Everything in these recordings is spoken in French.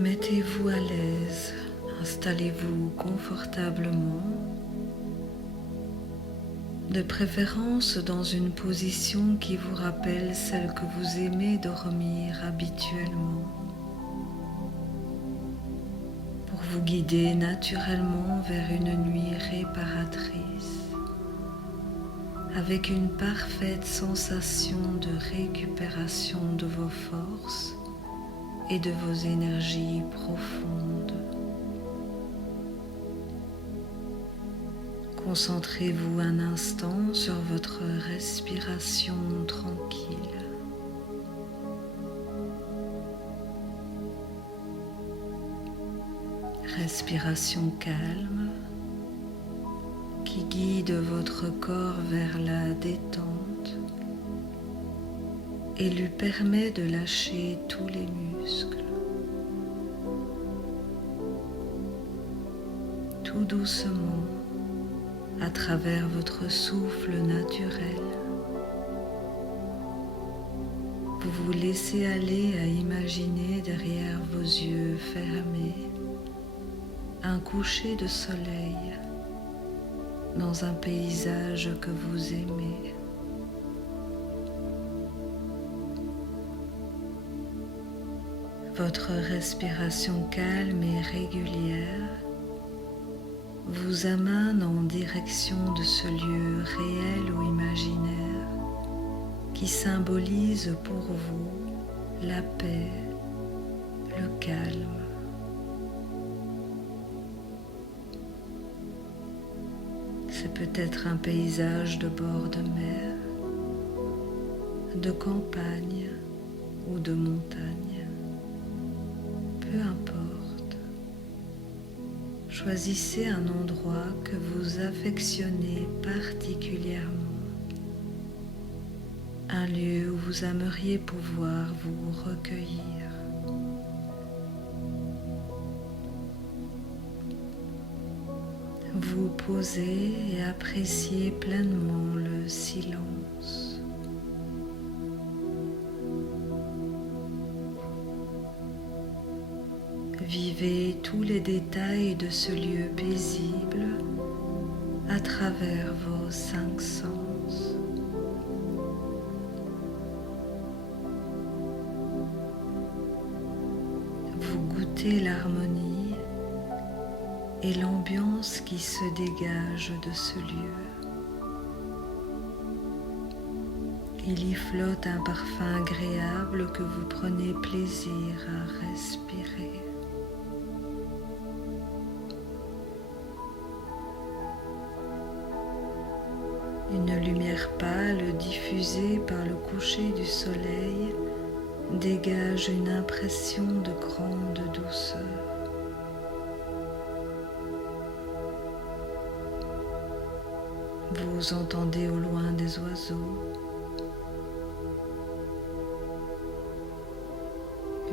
Mettez-vous à l'aise, installez-vous confortablement, de préférence dans une position qui vous rappelle celle que vous aimez dormir habituellement, pour vous guider naturellement vers une nuit réparatrice, avec une parfaite sensation de récupération de vos forces et de vos énergies profondes. Concentrez-vous un instant sur votre respiration tranquille. Respiration calme qui guide votre corps vers la détente et lui permet de lâcher tous les muscles. Tout doucement, à travers votre souffle naturel, vous vous laissez aller à imaginer derrière vos yeux fermés un coucher de soleil dans un paysage que vous aimez. Votre respiration calme et régulière vous amène en direction de ce lieu réel ou imaginaire qui symbolise pour vous la paix, le calme. C'est peut-être un paysage de bord de mer, de campagne ou de montagne. Peu importe. Choisissez un endroit que vous affectionnez particulièrement, un lieu où vous aimeriez pouvoir vous recueillir. Vous posez et appréciez pleinement le silence. Vivez tous les détails de ce lieu paisible à travers vos 5 sens. Vous goûtez l'harmonie et l'ambiance qui se dégage de ce lieu. Il y flotte un parfum agréable que vous prenez plaisir à respirer. Une lumière pâle diffusée par le coucher du soleil dégage une impression de grande douceur. Vous entendez au loin des oiseaux.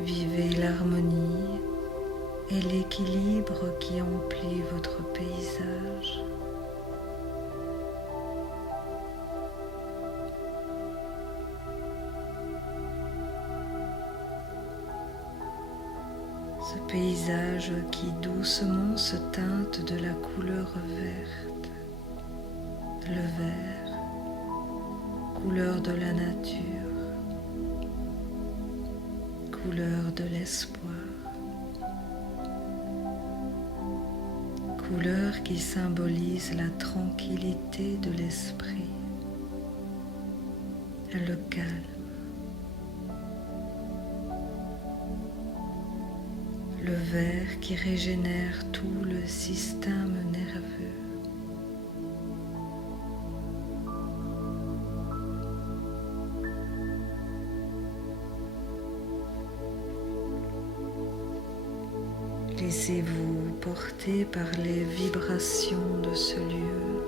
Vivez l'harmonie et l'équilibre qui emplit votre paysage. Ce paysage qui doucement se teinte de la couleur verte. Le vert, couleur de la nature, couleur de l'espoir, couleur qui symbolise la tranquillité de l'esprit, le calme. Le vert qui régénère tout le système nerveux. Laissez-vous porter par les vibrations de ce lieu.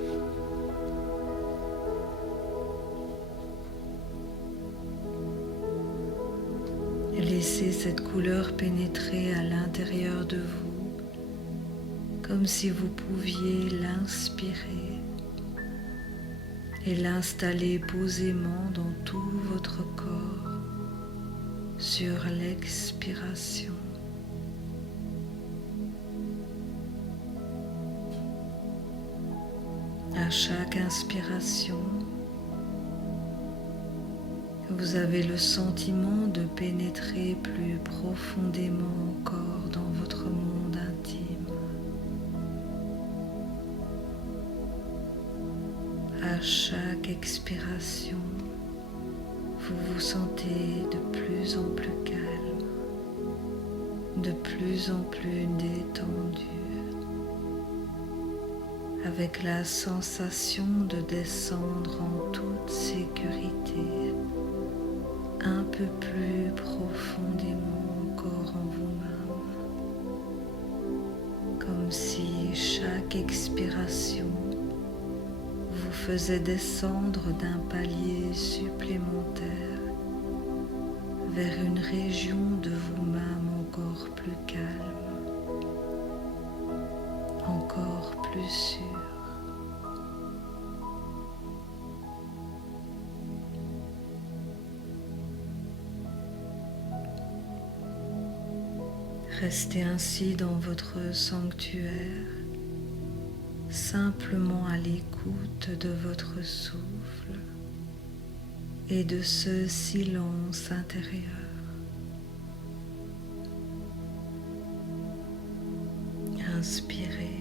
Laissez cette couleur pénétrer à l'intérieur de vous, comme si vous pouviez l'inspirer et l'installer posément dans tout votre corps sur l'expiration. À chaque inspiration, vous avez le sentiment de pénétrer plus profondément encore dans votre monde intime. À chaque expiration, vous vous sentez de plus en plus calme, de plus en plus détendu, avec la sensation de descendre en toute sécurité, un peu plus profondément encore en vous-même, comme si chaque expiration vous faisait descendre d'un palier supplémentaire vers une région de vous-même encore plus calme, encore plus sûre. Restez ainsi dans votre sanctuaire, simplement à l'écoute de votre souffle et de ce silence intérieur. Inspirez,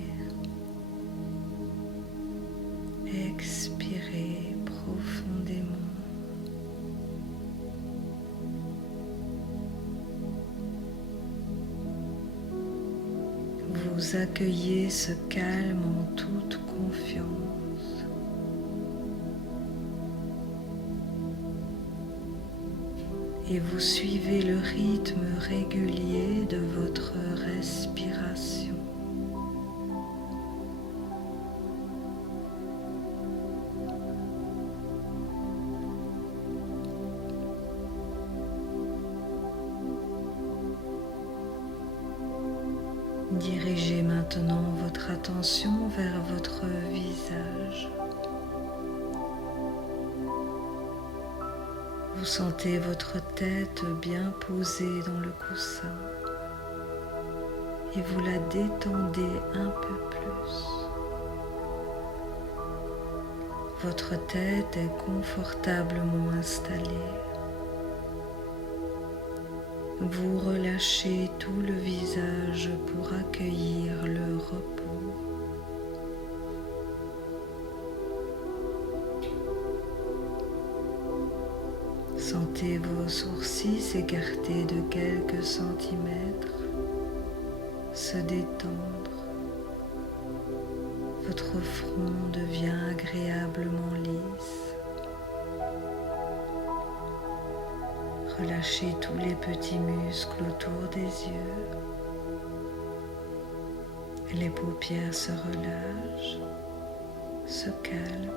expirez profondément. Vous accueillez ce calme en toute confiance. Et vous suivez le rythme régulier de votre respiration. Dirigez maintenant votre attention vers votre visage. Vous sentez votre tête bien posée dans le coussin et vous la détendez un peu plus. Votre tête est confortablement installée. Vous relâchez tout le visage pour accueillir le repos. Sentez vos sourcils s'écarter de quelques centimètres, se détendre. Votre front devient agréablement lisse. Relâchez tous les petits muscles autour des yeux. Les paupières se relâchent, se calment,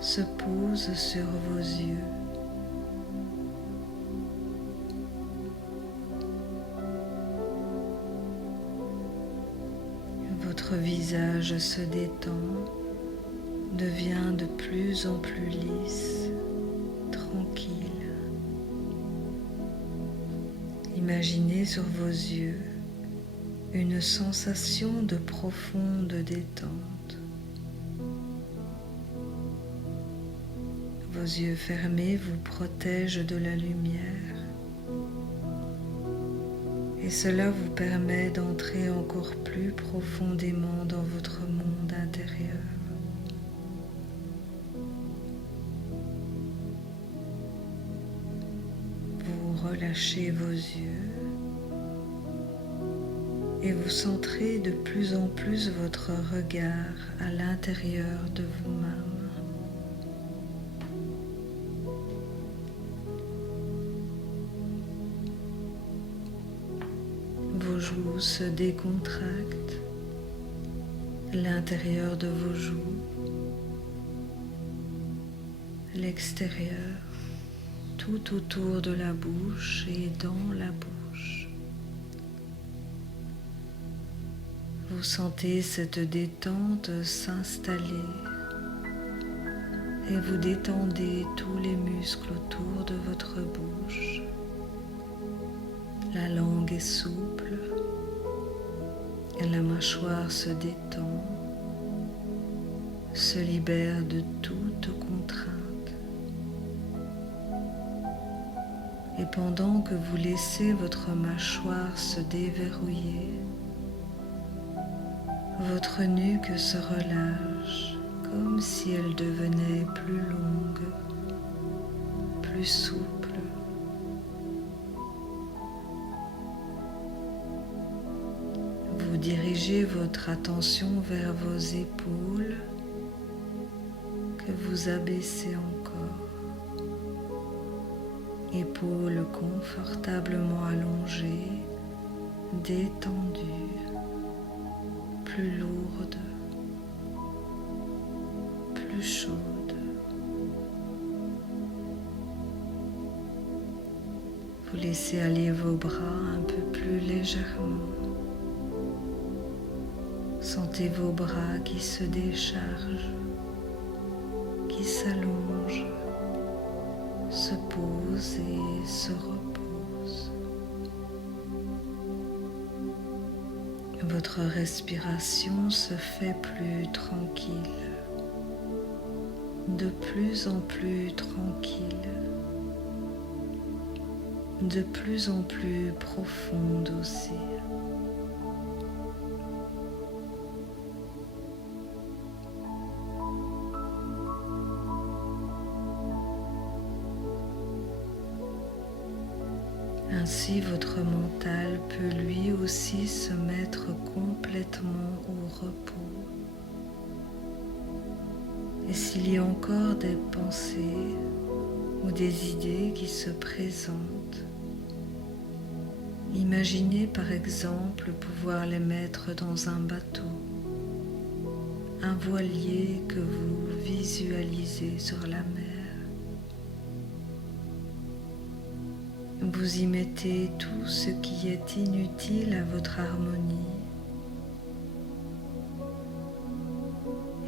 se posent sur vos yeux. Votre visage se détend, devient de plus en plus lisse, tranquille. Imaginez sur vos yeux une sensation de profonde détente. Vos yeux fermés vous protègent de la lumière et cela vous permet d'entrer encore plus profondément dans votre monde intérieur. Vous relâchez vos yeux et vous centrez de plus en plus votre regard à l'intérieur de vous-même. Vos joues se décontractent, l'intérieur de vos joues, l'extérieur, tout autour de la bouche et dans la bouche. Vous sentez cette détente s'installer et vous détendez tous les muscles autour de votre bouche. La langue est souple, la mâchoire se détend, se libère de toute contrainte. Et pendant que vous laissez votre mâchoire se déverrouiller, votre nuque se relâche comme si elle devenait plus longue, plus souple. Vous dirigez votre attention vers vos épaules que vous abaissez encore. Épaules confortablement allongées, détendues, plus lourdes, plus chaudes. Vous laissez aller vos bras un peu plus légèrement. Sentez vos bras qui se déchargent, qui s'allongent, se posent et se reposent. Votre respiration se fait plus tranquille, de plus en plus tranquille, de plus en plus profonde aussi. Ainsi, votre mental peut lui aussi se mettre complètement au repos. Et s'il y a encore des pensées ou des idées qui se présentent, imaginez par exemple pouvoir les mettre dans un bateau, un voilier que vous visualisez sur la mer. Vous y mettez tout ce qui est inutile à votre harmonie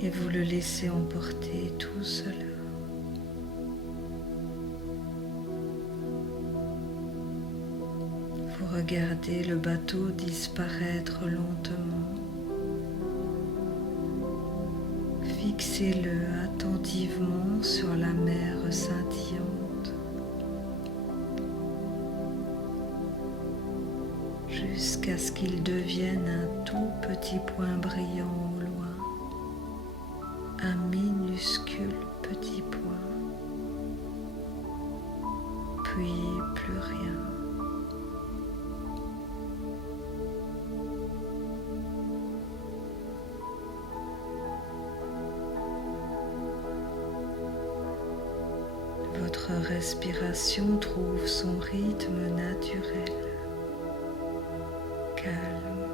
et vous le laissez emporter tout cela. Vous regardez le bateau disparaître lentement. Fixez-le attentivement sur la mer scintillante. Jusqu'à ce qu'il devienne un tout petit point brillant au loin, un minuscule petit point, puis plus rien. Votre respiration trouve son rythme naturel. Calme.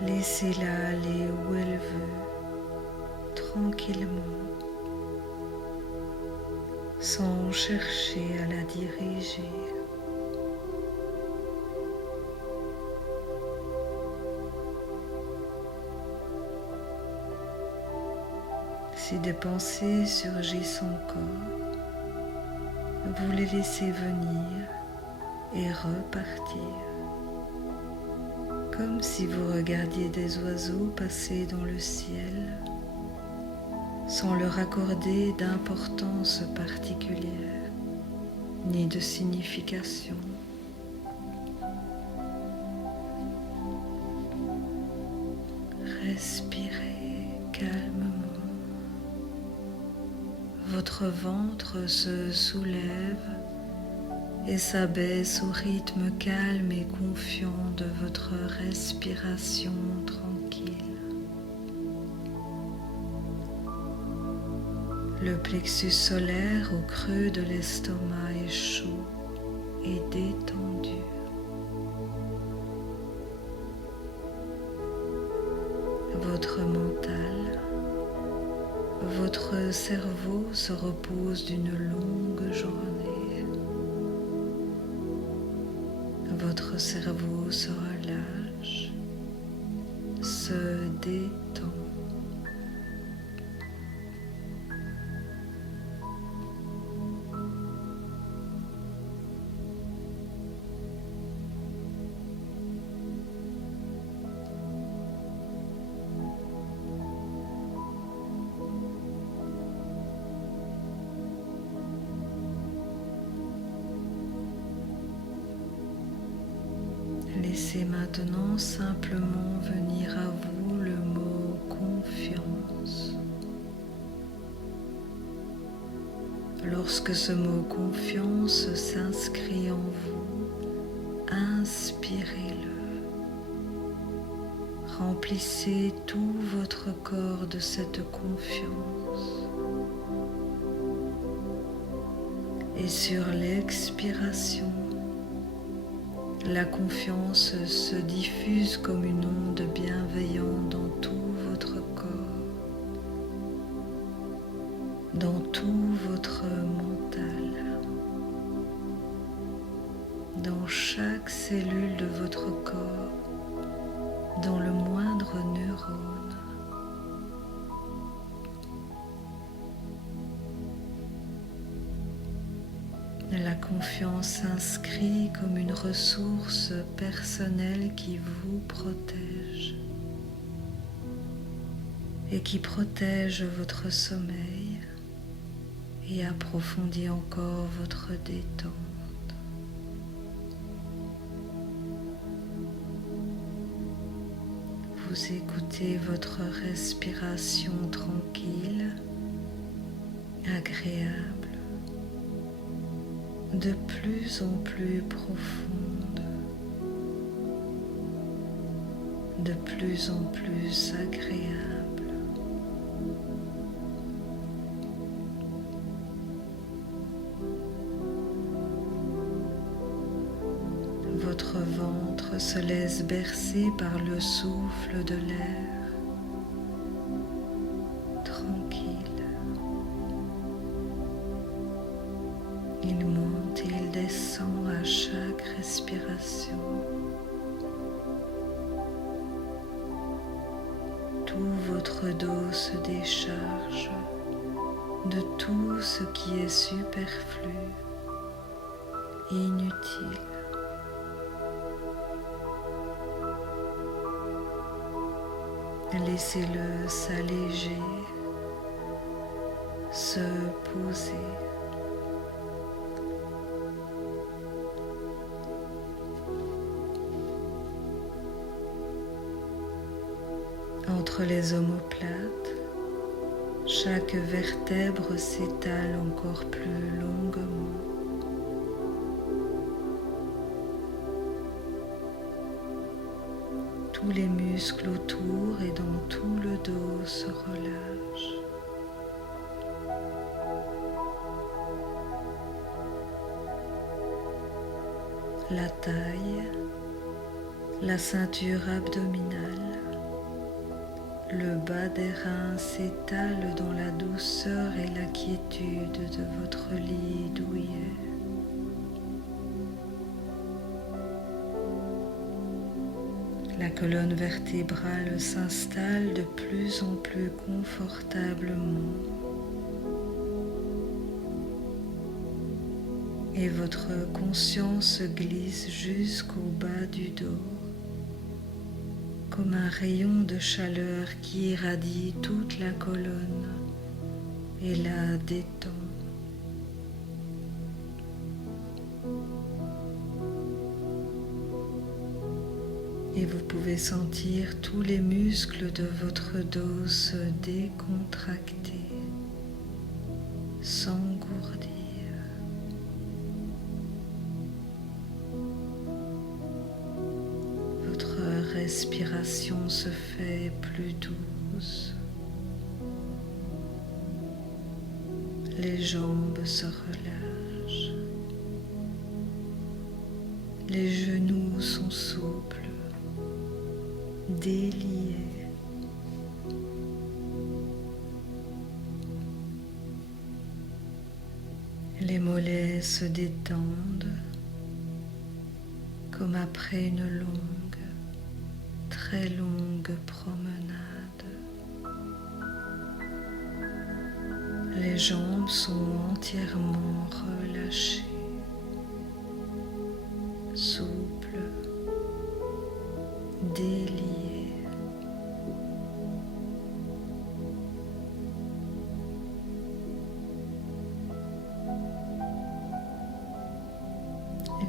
Laissez-la aller où elle veut, tranquillement, sans chercher à la diriger. Si des pensées surgissent encore, vous les laissez venir et repartir, comme si vous regardiez des oiseaux passer dans le ciel sans leur accorder d'importance particulière ni de signification. Respirez calmement. Votre ventre se soulève et s'abaisse au rythme calme et confiant de votre respiration tranquille. Le plexus solaire au creux de l'estomac est chaud et détendu. Votre mental, votre cerveau se repose d'une longue journée. Votre cerveau se relâche, se détend. maintenant simplement venir à vous le mot confiance. Lorsque ce mot confiance s'inscrit en vous, inspirez-le. Remplissez tout votre corps de cette confiance. Et sur l'expiration, la confiance se diffuse comme une onde bienveillante dans tout votre corps, dans tout votre mental, dans chaque cellule de votre corps, dans le moindre neurone. La confiance s'inscrit comme une ressource personnelle qui vous protège et qui protège votre sommeil et approfondit encore votre détente. Vous écoutez votre respiration tranquille, agréable, de plus en plus profonde, de plus en plus agréable. Votre ventre se laisse bercer par le souffle de l'air, tranquille. Il monte et il descend à chaque respiration. Tout votre dos se décharge de tout ce qui est superflu, inutile. Laissez-le s'alléger, se poser. Entre les omoplates, chaque vertèbre s'étale encore plus longuement. Tous les muscles autour et dans tout le dos se relâchent. La taille, la ceinture abdominale, le bas des reins s'étale dans la douceur et la quiétude de votre lit douillet. La colonne vertébrale s'installe de plus en plus confortablement et votre conscience glisse jusqu'au bas du dos comme un rayon de chaleur qui irradie toute la colonne et la détend. Et vous pouvez sentir tous les muscles de votre dos se décontracter, s'engourdir. Votre respiration se fait plus douce. Les jambes se relâchent. Les genoux sont souples, déliés. Les mollets se détendent comme après une longue, très longue promenade. Les jambes sont entièrement relâchées, souples, déliées.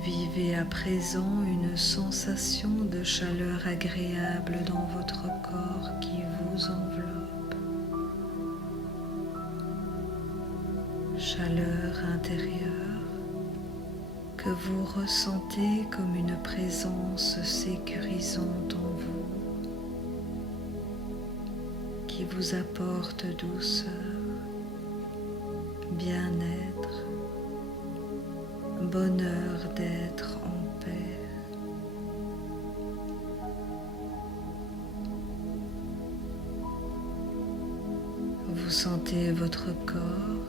Vivez Vivez à présent une sensation de chaleur agréable dans votre corps qui vous enveloppe. Chaleur intérieure que vous ressentez comme une présence sécurisante en vous, qui vous apporte douceur, bien-être, bonheur d'être en paix. Vous sentez votre corps,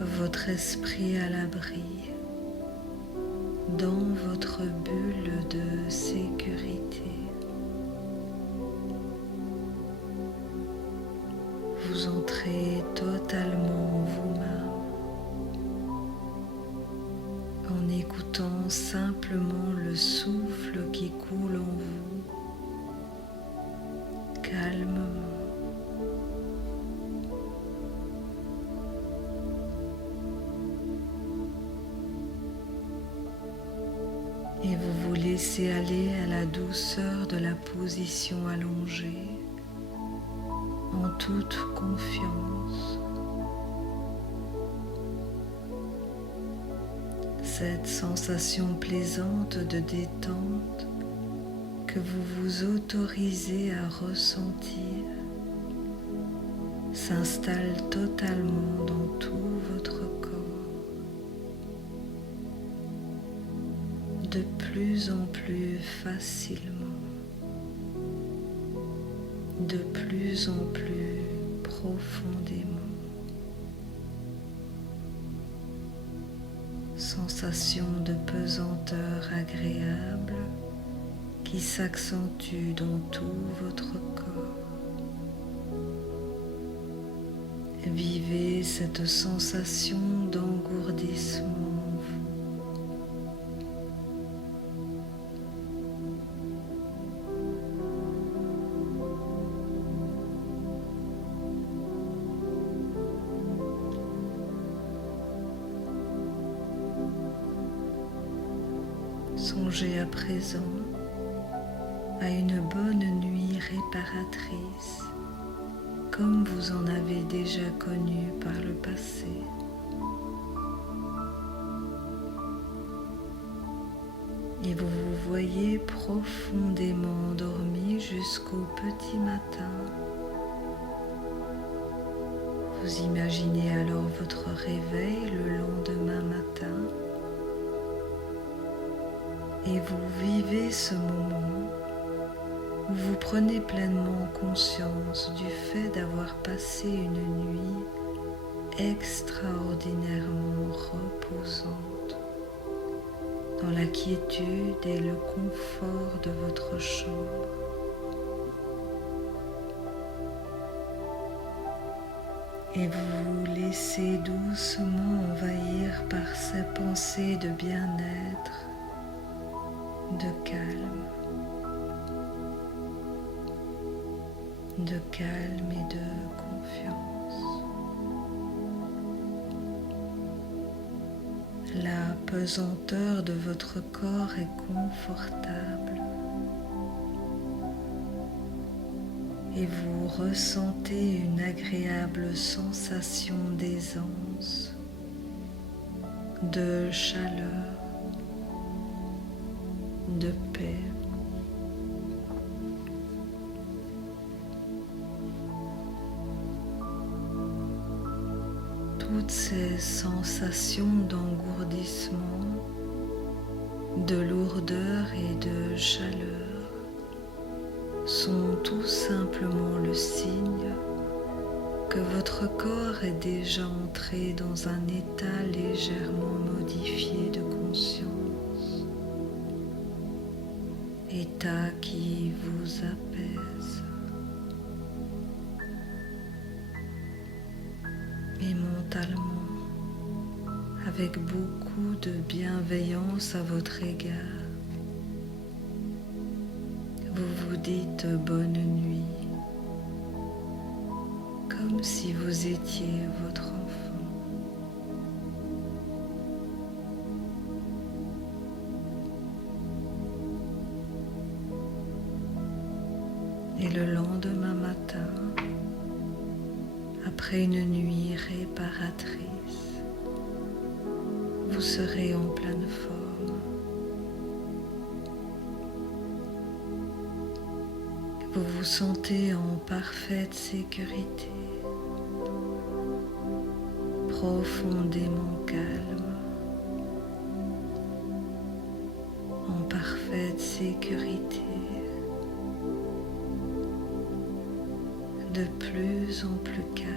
votre esprit à l'abri, dans votre bulle de sécurité. Vous entrez totalement en vous-même en écoutant simplement le souffle qui coule en vous, calmement. Et vous vous laissez aller à la douceur de la position allongée, en toute confiance. Cette sensation plaisante de détente que vous vous autorisez à ressentir s'installe totalement dans tout votre corps. De plus en plus facilement, de plus en plus profondément. Sensation de pesanteur agréable qui s'accentue dans tout votre corps. Vivez cette sensation d'engourdissement en vous. Songez à présent à une bonne nuit réparatrice, comme vous en avez déjà connu par le passé. Et vous vous voyez profondément endormi jusqu'au petit matin. Vous imaginez alors votre réveil le lendemain matin. Et vous vivez ce moment où vous prenez pleinement conscience du fait d'avoir passé une nuit extraordinairement reposante dans la quiétude et le confort de votre chambre. Et vous vous laissez doucement envahir par ces pensées de bien-être, de calme et de confiance. La pesanteur de votre corps est confortable et vous ressentez une agréable sensation d'aisance, de chaleur, de paix. Toutes ces sensations d'engourdissement, de lourdeur et de chaleur sont tout simplement le signe que votre corps est déjà entré dans un état légèrement modifié de conscience, état qui vous apaise. Et mentalement, avec beaucoup de bienveillance à votre égard, vous vous dites bonne nuit, comme si vous étiez votre enfant. Et le lendemain matin, après une nuit réparatrice, vous serez en pleine forme. Vous vous sentez en parfaite sécurité, profondément calme, en parfaite sécurité, de plus en plus calme.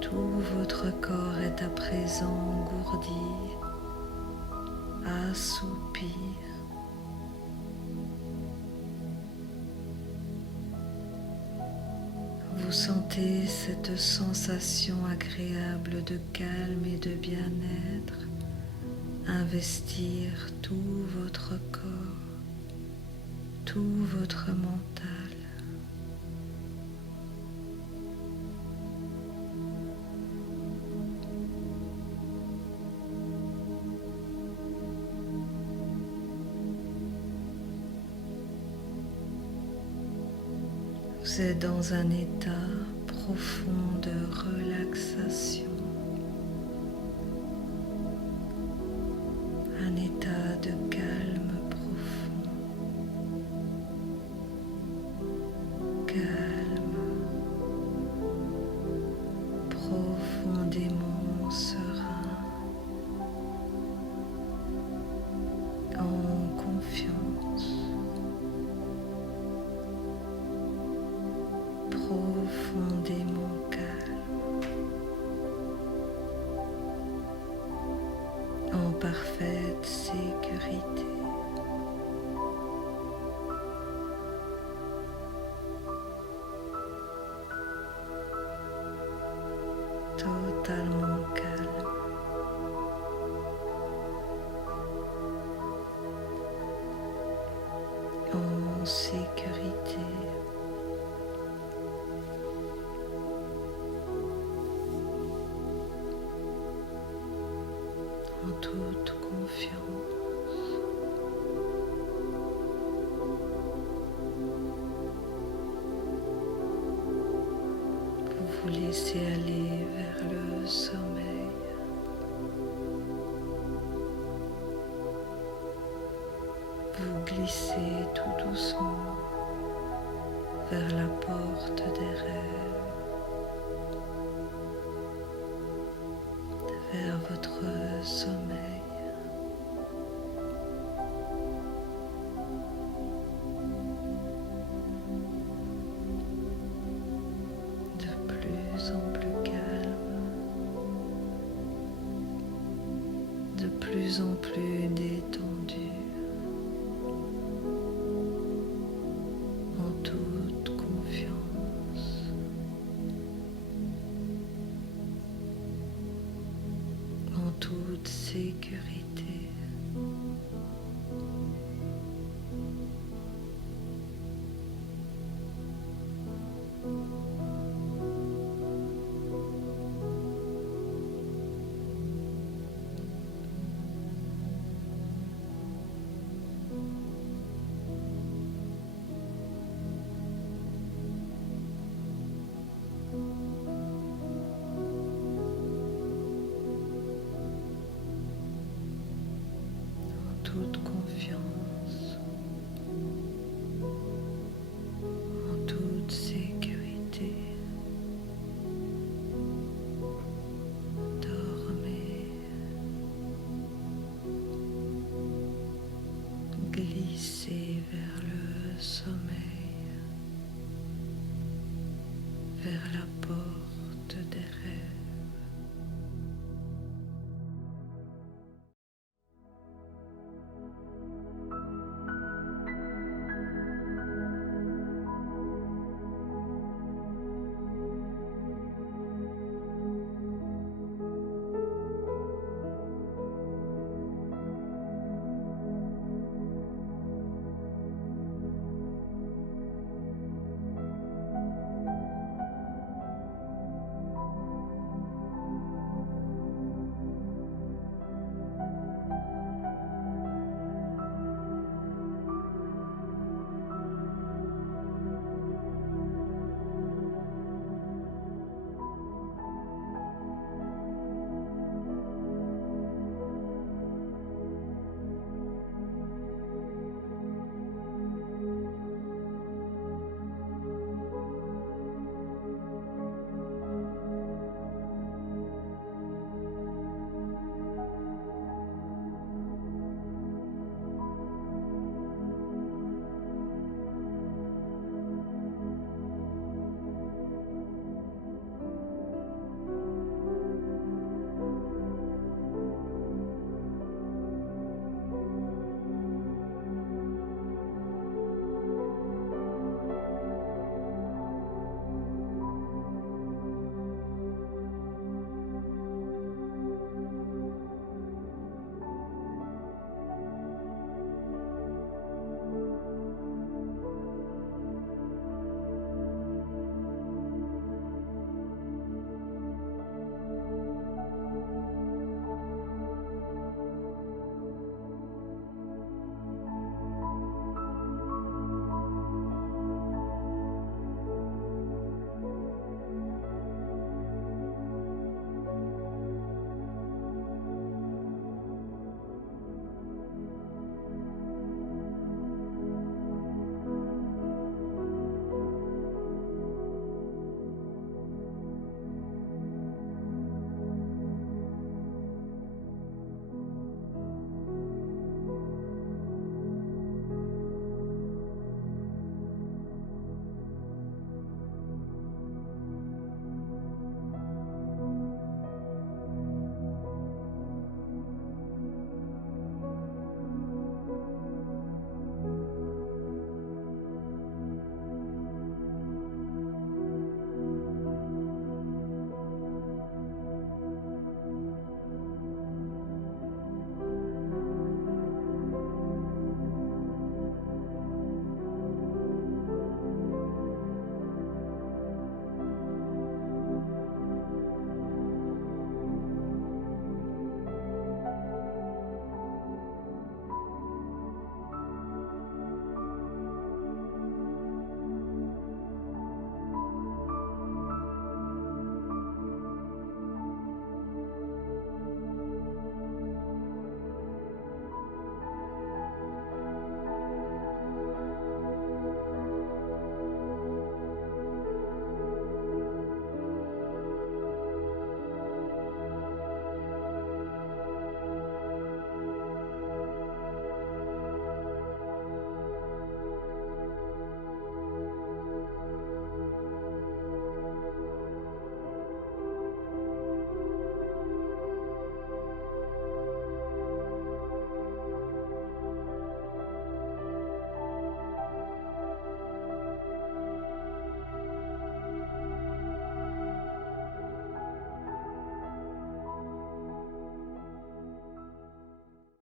Tout votre corps est à présent engourdi, assoupi. Vous sentez cette sensation agréable de calme et de bien-être investir tout votre corps, tout votre mental. Vous êtes dans un état profond de relaxation, un état de calme profond, calme, profondément serein, en confiance. Profondément calme, en parfaite sécurité. Totalement calme. En sécurité. En toute confiance. Vous vous laissez aller vers le sommeil. Vous glissez tout doucement vers la porte des rêves, vers votre sommeil. De plus en plus calme, de plus en plus détendu, en toute confiance, en toute sécurité.